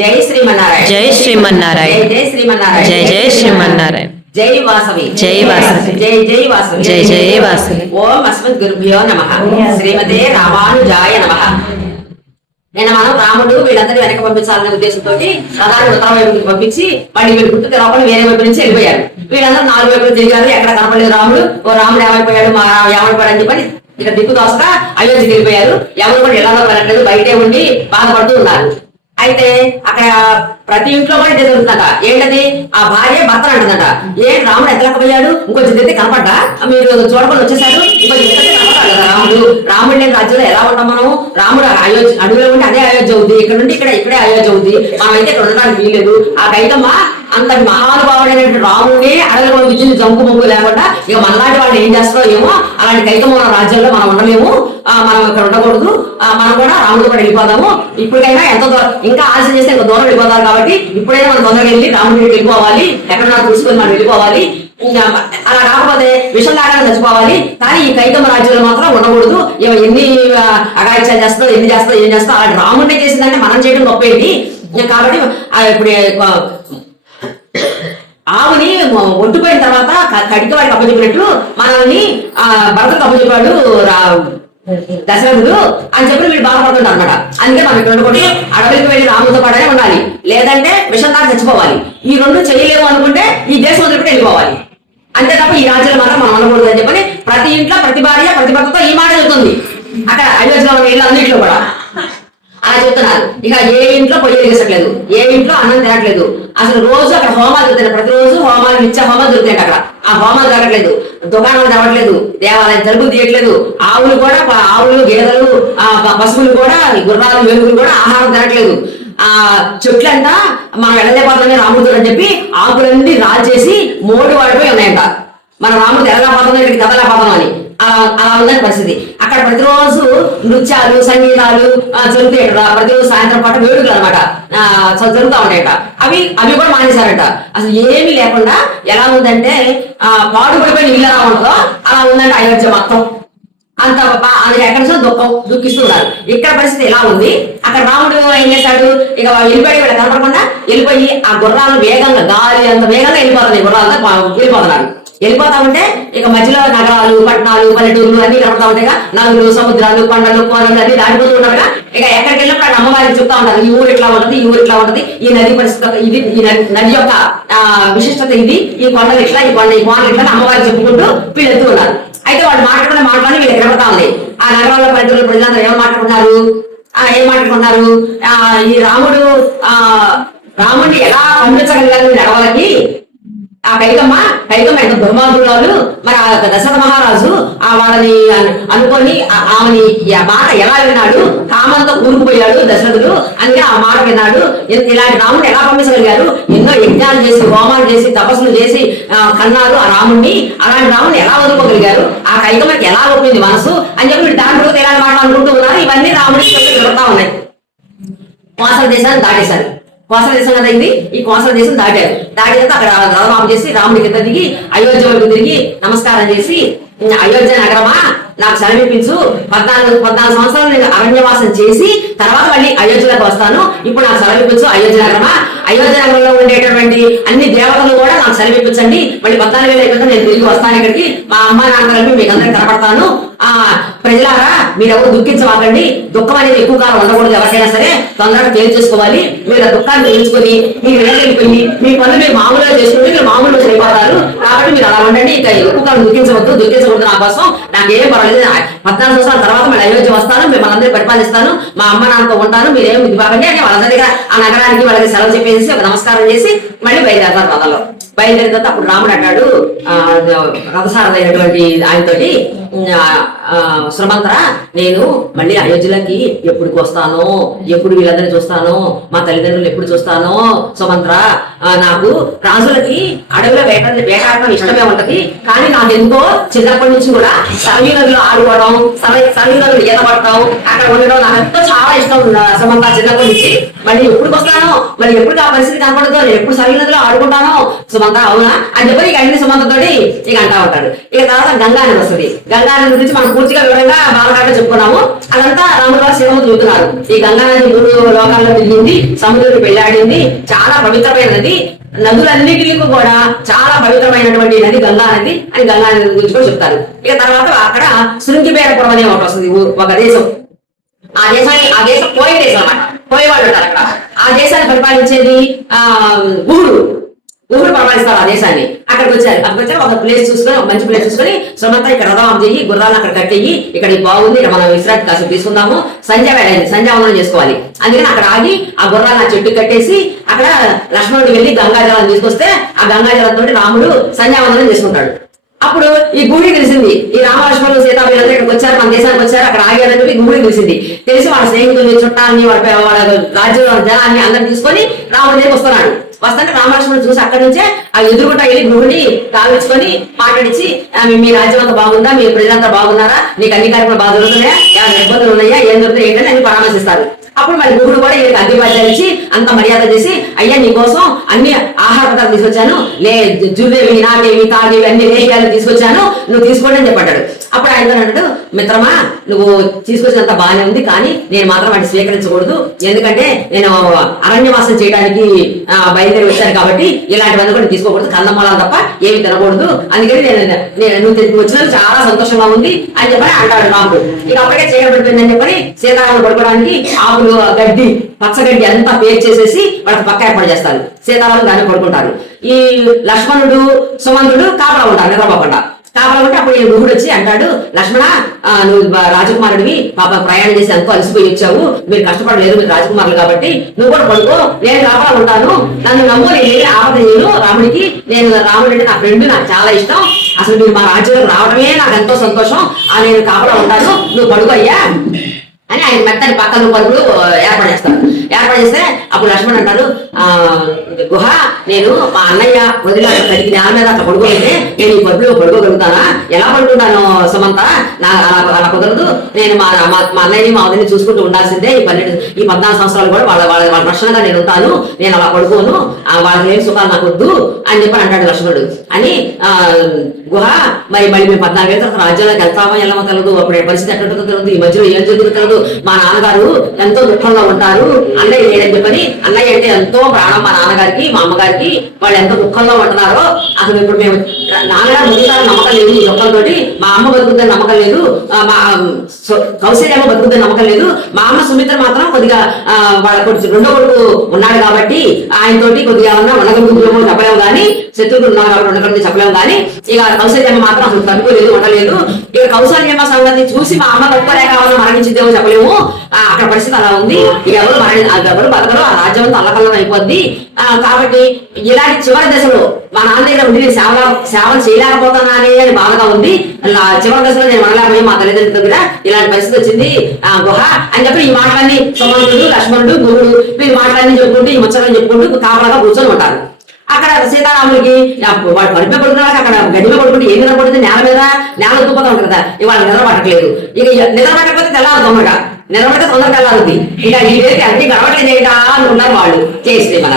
జై శ్రీమన్నారాయణ జై శ్రీమన్నారాయణ జై శ్రీమన్నారాయణ జై జై శ్రీమన్నారాయణ జై వాసవి జై వాసవి జై జై వాసవి జై జై వాసవి ఓం అస్మద్ గురుభ్యో నమః శ్రీమతే రామానుజాయ నమః. నేను మనం రాముడు వీళ్ళందరినీ వెనక పంపించాలనే ఉద్దేశంతో రథాన్ని ఉత్తరం వైపుకి పంపించి మళ్ళీ వీళ్ళు గుర్తు తెరవకుండా వేరే వైపు నుంచి వెళ్ళిపోయారు. వీళ్ళందరూ 4 వైపులు తిరిగారు, ఎక్కడ కనపడలేదు రాముడు. ఓ రాముడు ఏమైపోయాడు, మా ఏమైపోయాడు అని చెప్పని ఇక దిక్కు దోసగా అయోధ్యకి వెళ్ళిపోయారు. ఎవరు కూడా ఇళ్లలో వెళ్ళట్లేదు, బయటే ఉండి బాధపడుతూ ఉన్నారు. అయితే అక్కడ ప్రతి ఇంట్లో కూడా ఇదే జరుగుతుందట. ఏంటది, ఆ భార్య భర్తను అంటుందట, ఏ రాముడు ఎత్తలేకపోయాడు, ఇంకొంచెం తిరిగి కనపడ్డా, మీరు చూడకుండా వచ్చేసారు, ఇంకొంచెం ఎత్తితే కనపడ్డాడు కదా రాముడు. రాముడు లేని రాజ్యంలో ఎలా ఉంటాం మనం? రాముడు అయోధ్య అడవిలో ఉంటే అదే అయోధ్య అవుద్ది, ఇక్కడ నుండి ఇక్కడే అయోధ్య అవుద్ది. మనం అయితే ఇక్కడ ఉండడానికి వీల్లేదు. ఆ కైకమ్మ అంత మహానుభావుడైనటువంటి రాముడిని అడవిలో విద్యుత్ జంకు మొగ్గు లేకుండా ఇక మనలాంటి వాళ్ళు ఏం చేస్తారో ఏమో, అలాంటి కైకమ్మ మన రాజ్యంలో మనం ఉండలేము, మనం ఇక్కడ ఉండకూడదు, మనం కూడా రాముడు కూడా వెళ్ళిపోదాము. ఇప్పటికైనా ఎంత ఇంకా ఆలస్యం చేస్తే ఇంకా దూరం వెళ్ళిపోతారు కాబట్టి ఇప్పుడైనా మనం తొందరగా వెళ్ళి రాముడికి వెళ్ళిపోవాలి, ఎక్కడన్నా చూసుకొని మనం వెళ్ళిపోవాలి. అలా కాకపోతే విషం లాగానే చచ్చిపోవాలి. కానీ ఈ కైకమ్మ రాజ్యంలో మాత్రం ఉండకూడదు. ఎన్ని అగాయిత్యాలు చేస్తారో ఏం చేస్తారో అలాంటి రాముడిని చేసిందంటే మనం చేయడం గొప్ప ఏంటి. కాబట్టి ఇప్పుడు ఆవుని ఒడ్డుపోయిన తర్వాత కడికి వాడికి అప్పచెప్పినట్లు మనల్ని భరతకు అప్పచెప్పాడు దశరథుడు అని చెప్పి వీళ్ళు బాధపడుతుంటారు అనమాట. అందుకే మనం ఇక్కడ ఉండకూడదు, అడవికి వెళ్ళి రాముడితో పాటనే ఉండాలి, లేదంటే విషం దాకా చచ్చిపోవాలి. ఈ 2 చేయలేము అనుకుంటే ఈ దేశం వదిలిపెట్టి వెళ్ళిపోవాలి. అంతే తప్ప ఈ రాజ్యాలు మాత్రం మనం ఉండకూడదు అని చెప్పని ప్రతి ఇంట్లో ప్రతి భార్య ప్రతి భర్తతో ఈ మాట చెబుతుంది. అక్కడ అయోధ్యలో ఉన్న ఇళ్ళు అన్నింటిలో కూడా అలా చెప్తున్నారు. ఇక ఏ ఇంట్లో పొయ్యి వెలిగించట్లేదు, ఏ ఇంట్లో అన్నం తినట్లేదు. అసలు రోజు అక్కడ హోమాలు జరుగుతాయి, ప్రతిరోజు హోమాలు నిత్య హోమాలు జరుగుతాయి. అక్కడ ఆ హోమాలు జరగట్లేదు, దుకాణాలు జరగట్లేదు, దేవాలయం తలుపులు తీయట్లేదు. ఆవులు గేదెలు పశువులు కూడా గుర్రాలు వెలుగులు కూడా ఆహారం తినట్లేదు. ఆ చెట్లంతా మనం వెళ్ళలేకపోతున్నామే రాముడు అని చెప్పి ఆకులన్నీ రాల్చేసి మోడు వాడిపోయి ఉన్నాయంట. మన రాముడు ఎలాపోతున్నాం, ఇక్కడికి కదలేకపోతున్నాం అని అలా ఉందని పరిస్థితి. అక్కడ ప్రతిరోజు నృత్యాలు సంగీతాలు జరుగుతాయి. ప్రతిరోజు సాయంత్రం పాటు వేడుకలు అనమాట జరుగుతూ ఉంటాయట. అవి కూడా మానేశారట. అసలు ఏమీ లేకుండా ఎలా ఉందంటే పాడుపడిపోయిన ఇల్లు ఎలా ఉంటుందో అలా ఉందంటే అయోధ్య మొత్తం. అంత ఎక్కడ దుఃఖిస్తూ ఉన్నారు. ఇక్కడ పరిస్థితి ఎలా ఉంది, అక్కడ రాముడు ఏం చేశాడు, ఇక వెళ్ళిపోయి వీళ్ళ కనపడకుండా వెళ్ళిపోయి ఆ గుర్రాలు వేగంగా గాలి అంత వేగంగా వెళ్ళిపోతున్నాయి. గుర్రాలతో వెళ్ళిపోతున్నారు. వెళ్ళిపోతా ఉంటే ఇక మధ్యలో నగరాలు పట్టణాలు పల్లెటూర్లు అన్ని కనపడతా ఉంటాయి. నదులు సముద్రాలు కొండలు కోనలు అన్ని దాటిపోతూ ఉంటారు. ఇక ఎక్కడికి వెళ్ళినప్పుడు అక్కడ అమ్మవారికి చెప్తా ఉంటారు, ఈ ఊరు ఇట్లా ఉంటది, ఈ ఊరు ఇట్లా ఉంటది, ఈ నది పరిస్థితి ఇది, ఈ నది యొక్క విశిష్టత ఇది, ఈ కొండలు ఇట్లా, ఈ కోనలు ఇట్లా అమ్మవారికి చెప్పుకుంటూ వీళ్ళు ఎత్తు ఉన్నారు. అయితే వాళ్ళు మాట్లాడి వీళ్ళు కనపడతా ఉంది. ఆ నగరాల్లో పల్లెటూరు ప్రజలందరూ ఏం మాట్లాడుకున్నారు, ఈ రాముడిని ఎలా పంపించగలిగారు నడవలకి. ఆ కైకమ్మ ఎంత దుర్మార్గురాలు. మరి ఆ దశరథ మహారాజు వాళ్ళని అనుకొని ఆమెని మాట ఎలా విన్నాడు, కామంతో కూరుకుపోయాడు దశరథుడు. అందుకే ఆ మాట విన్నాడు. ఇలాంటి రాముడిని ఎలా పంపించగలిగారు, ఎన్నో యజ్ఞాలు చేసి హోమాలు చేసి తపస్సులు చేసి కన్నారు ఆ రాముడిని. అలాంటి రాముడిని ఎలా వదులుకోగలిగారు, ఆ కైకమ్మకి ఎలా ఒప్పింది మనసు అని చెప్పి దాంట్లో ఇలాంటి మాట అనుకుంటూ ఉన్నారు. ఇవన్నీ రాముడికి జరుగుతా ఉన్నాయి. కోసల దేశాన్ని దాటేశారు. కోసల దేశం కదా ఇది, ఈ కోసల దేశం దాటారు. దాటితే అక్కడ రథమాపు చేసి రాముడి కింద దిగి అయోధ్య వైపు తిరిగి నమస్కారం చేసి, అయోధ్య నగరమా నాకు సెలవిప్పించు, 14 సంవత్సరాలు నేను అరణ్యవాసం చేసి తర్వాత మళ్ళీ అయోధ్యలోకి వస్తాను, ఇప్పుడు నాకు సెలవిప్పించు అయోధ్య నగరమా. అయోధ్య నగరంలో ఉండేటటువంటి అన్ని దేవతలు కూడా నాకు సెలవిప్పించండి. మళ్ళీ 14,000 అయిపోతే నేను తిరిగి వస్తాను ఇక్కడికి, మా అమ్మ నాన్న కలిపి మీకు అందరికి కనపడతాను. ప్రజలారా మీరెవరు దుఃఖించవాకండి, దుఃఖం అనేది ఎక్కువ కాలం ఉండకూడదు. ఎవరికైనా సరే తొందరగా తేల్చేసుకోవాలి. మీరు ఆ దుఃఖాన్ని తెలుసుకొని మీరు వెళ్ళిపోయి మీ పనులు మీరు మామూలుగా చేసుకుంటే మీరు మామూలుగా అయిపోతారు. కాబట్టి మీరు అలా ఉండండి, ఇక ఎక్కువ కాలం దుఃఖించకూడదు. నా కోసం నాకేం పర్వాలేదు, 14 సంవత్సరాల తర్వాత మళ్ళీ అయోధ్య వస్తాను, మిమ్మల్ని అందరినీ పరిపాలిస్తాను, మా అమ్మ నాన్నతో ఉంటాను, మీరేం ఇది బాగండి అని వాళ్ళ దగ్గర ఆ నగరానికి వాళ్ళకి సెలవు చెప్పేసి ఒక నమస్కారం చేసి మళ్ళీ బయలుదేరతారు. రథంలో బయలుదేరిన తర్వాత అప్పుడు రాముడు అన్నాడు రథసారథైనటువంటి ఆయనతోటి, సుమంత్ర నేను మళ్ళీ అయోధ్యలోకి ఎప్పుడు వస్తానో, ఎప్పుడు వీళ్ళందరినీ చూస్తానో, మా తల్లిదండ్రులు ఎప్పుడు చూస్తానో సుమంత్ర, నాకు రాజులకి అడవిలో వేటాడటం ఇష్టమే ఉంటది, కానీ నాకు ఎందుకో చిన్నప్పటి నుంచి కూడా సరయూ నదిలో ఆడుకోవడం, సరయూ నదిలో ఈత పడటం, అక్కడ ఉండడం నాకు ఎంతో చాలా ఇష్టం సమంత చిన్నప్పటి నుంచి. మళ్ళీ ఎప్పుడు వస్తానో, మళ్ళీ ఎప్పుడు ఆ పరిస్థితి కనపడదో, నేను ఎప్పుడు సరయూ నదిలో ఆడుకుంటానో సుమంత అవునా అని చెప్పి ఇక అన్ని సుమంతతోటి ఇక అంటా ఉంటాడు. ఇక తర్వాత గంగా నది వస్తుంది. గంగా నది గురించి మనం పూర్తిగా వివరంగా బాలకాండ చెప్పుకున్నాము. అదంతా రాముడు వారు సీతమ్మ చూస్తున్నారు. ఈ గంగా నది 3 లోకాల్లో తిరిగింది, సముద్రుడికి పెళ్లాడింది, చాలా పవిత్రమైన నది. నదులన్నిటికీ కూడా చాలా పవిత్రమైనటువంటి నది గంగా నది అని గంగా నది గురించి కూడా చెప్తారు. ఇక తర్వాత అక్కడ శృంగిబేరపురం అనే ఒకటి వస్తుంది, ఒక దేశం. ఆ దేశం పోయే దేశం అన్నమాట, పోయేవాళ్ళు ఉంటారు అక్కడ. ఆ దేశాన్ని పరిపాలించేది గుహుడు పరిపాలిస్తారు ఆ దేశాన్ని. అక్కడికి వచ్చారు ఒక ప్లేస్ చూసుకొని, ఒక మంచి ప్లేస్ చూసుకొని సుమంత ఇక్కడ రథం చెయ్యి, గుర్రాలు అక్కడ కట్టేయి, ఇక్కడ బాగుంది, ఇక్కడ మనం విశ్రాంతి కాసేపు తీసుకుందాము, సంధ్య వేళ సంధ్యావందనం చేసుకోవాలి. అందుకని అక్కడ ఆగి ఆ గుర్రాలు ఆ చెట్టు కట్టేసి అక్కడ లక్ష్మణుడు వెళ్ళి గంగాజలం తీసుకొస్తే ఆ గంగాజలంతో రాముడు సంధ్యావందనం చేసుకుంటాడు. అప్పుడు ఈ గుడి తెలిసింది, ఈ రామలక్ష్మణులు సీతాపీలందరూ ఇక్కడికి వచ్చారు, మన దేశానికి వచ్చారు, అక్కడ ఆగారని చెప్పి గుడి తెలిసింది. తెలిసి వాళ్ళ స్నేహితుల్ని, చుట్టాలని, వాళ్ళ రాజ్యంలో జనాన్ని అందరిని తీసుకొని రాముడి దగ్గరికి వస్తున్నాడు. వస్తుంటే రామలక్ష్మణుడు చూసి అక్కడి నుంచే ఆ ఎదురుగుంట వెళ్ళి గృహిణి కావించుకొని మాట్లాడించి, మీ రాజ్యం అంతా బాగుందా, మీ ప్రజలంతా బాగున్నారా, మీకు అన్ని కార్యక్రమాలు బాగా జరుగుతున్నాయా, ఏమైనా ఇబ్బందులు ఉన్నాయా, ఏం జరుగుతాయి ఏంటని అన్ని పరామర్శిస్తారు. అప్పుడు మరి గురుడు కూడా వీళ్ళకి అగ్గిపాద్యాలు ఇచ్చి అంత మర్యాద చేసి, అయ్యా నీకోసం అన్ని ఆహార పదార్థాలు తీసుకొచ్చాను, జుర్రేవి, నాగేవి, తాగేవి అన్ని లేహ్యాలు తీసుకొచ్చాను, నువ్వు తీసుకోండి అని చెప్పాడు. అప్పుడు ఆయన అన్నాడు, మిత్రమా నువ్వు తీసుకొచ్చినంత బాగానే ఉంది, కానీ నేను మాత్రం వాటిని స్వీకరించకూడదు, ఎందుకంటే నేను అరణ్యవాసం చేయడానికి బయలుదేరి వచ్చాను కాబట్టి ఇలాంటివన్నీ కూడా తీసుకోకూడదు, కందమూలాలు తప్ప ఏమి తినకూడదు, అందుకని నువ్వు వచ్చినందుకు చాలా సంతోషంగా ఉంది అని చెప్పని అంటాడు రాముడు. ఇక అప్పటికే చేయబడిపోయిందని చెప్పని సీతారాముడు పడుకోవడానికి ఆకులు, గడ్డి, పచ్చగడ్డి అంతా పేరు చేసేసి వాళ్ళకి పక్క ఏర్పాటు చేస్తారు. సీతారాములు దాన్ని పడుకుంటారు. ఈ లక్ష్మణుడు సుమంతుడు కాపలా ఉంటారు, నిద్రపోకుండా కాపలా ఉంటే అప్పుడు ఈ గుహుడు వచ్చి అంటాడు, లక్ష్మణ నువ్వు రాజకుమారుడివి, పాప ప్రయాణం చేసి ఎంతో అలసిపోయి వచ్చావు, మీరు కష్టపడలేదు, మీరు రాజకుమారులు కాబట్టి నువ్వు కూడా పడుకో, నేను కాపలా ఉంటాను, నన్ను నమ్ము, నేను ఆపద చేయను రాముడికి, నేను రాముడు అంటే నా ఫ్రెండ్, నాకు చాలా ఇష్టం, అసలు మీరు మా రాజ్యంలో రావడమే నాకు ఎంతో సంతోషం, నేను కాపలా ఉంటాను, నువ్వు పడుకో అయ్యా అని ఆయన మెత్తని పక్కన పరుగులు ఏర్పాటు చేస్తారు. ఏర్పాటు చేస్తే అప్పుడు లక్ష్మణ్ అంటారు, గుహ నేను మా అన్నయ్య వదిలి కడిగి నేల మీద అట్లా పడుకోలేదే, నేను ఈ పరుగులో పడుకోగలుగుతానా, ఎలా పడుకుంటాను సుమంత, అలా కుదరదు, నేను మా అన్నయ్యని మా వదిలిని చూసుకుంటూ ఉండాల్సిందే, ఈ 14 సంవత్సరాలు కూడా వాళ్ళ రక్షణగా నేను ఉంటాను, నేను అలా పడుకోను, వాళ్ళకి ఏం సుఖాలు నాకు వద్దు అని చెప్పి అంటాడు లక్ష్మణుడు. అని గుహ మళ్ళీ మేము 14 ఏళ్ళ తర్వాత రాజ్యాలకు వెళ్తామో వెళ్ళమో తెలియదు, అప్పుడు పరిస్థితి ఎక్కడుందో తెలియదు, ఈ మధ్యలో ఏం జరుగుతుందో తెలియదు, మా నాన్నగారు ఎంతో దుఃఖంలో ఉంటారు, అన్నయ్య లేదని చెప్పని, అన్నయ్య అంటే ఎంతో ప్రాణం మా నాన్నగారికి మా అమ్మగారికి, వాళ్ళు ఎంతో దుఃఖంలో ఉంటున్నారో, అసలు ఇప్పుడు మేము నాన్నగారు బతుకుతారని నమ్మకం లేదు ఈ దుఃఖంతో, మా అమ్మ బతుకుతుందని నమ్మకం లేదు, మా కౌశల్యమ్మ బతుకుతుందని నమ్మకం లేదు, మా అమ్మ సుమిత్ర మాత్రం కొద్దిగా వాళ్ళ రెండో కొడుకు ఉన్నాడు కాబట్టి ఆయనతోటి కొద్దిగా ఏమన్నా ఉండగలుగుతున్నామో చెప్పలేము కానీ, శత్రువులు ఉన్నారు కాబట్టి ఉండగలిగి చెప్పలేము కానీ, ఇక కౌశల్యమ్మ మాత్రం అసలు తట్టుకోలేదు, ఉండలేదు. ఇక కౌశల్యమ్మ సంగతి చూసి మా అమ్మ తట్టుకోలేక మరణించిందేమో చెప్పలేము, అక్కడ పరిస్థితి అలా ఉంది, ఎవరు బతకరు, ఆ రాజ్యం అంతా అల్లకల్లం అయిపోద్ది. కాబట్టి ఇలాంటి చివరి దశలో మా నాన్న దగ్గర ఉండి నేను సేవలు చేయలేకపోతున్నానే అని బాధగా ఉంది, చివరి దశలో నేను మనలేకపోయి మా తల్లిదండ్రుల దగ్గర ఇలాంటి పరిస్థితి వచ్చింది గుహ అని చెప్పి ఈ మాటలన్నీ సుమంతుడు, లక్ష్మణుడు, గురుడు వీరి మాటలన్నీ చెప్పుకుంటూ, ఈ ముచ్చటని చెప్పుకుంటూ కాపలాగా కూర్చొని ఉంటారు. అక్కడ సీతారాముడికి వాడు పరిపే పడుకున్నాక అక్కడ గడిలో పడుకుంటే ఏం నిద్రపడుతుంది, నేల తుప్పగా ఉంటుంది కదా, ఇవాళ నిద్ర పట్టట్లేదు. ఇక నిద్ర పట్టకపోతే తెల్లారు తొందరగా, నిద్రపడితే తొందరగా తెల్లారుంది, ఇక ఈ అన్ని గడవట్లేదు ఏంటా అనుకున్నారు వాళ్ళు, చేస్తే మన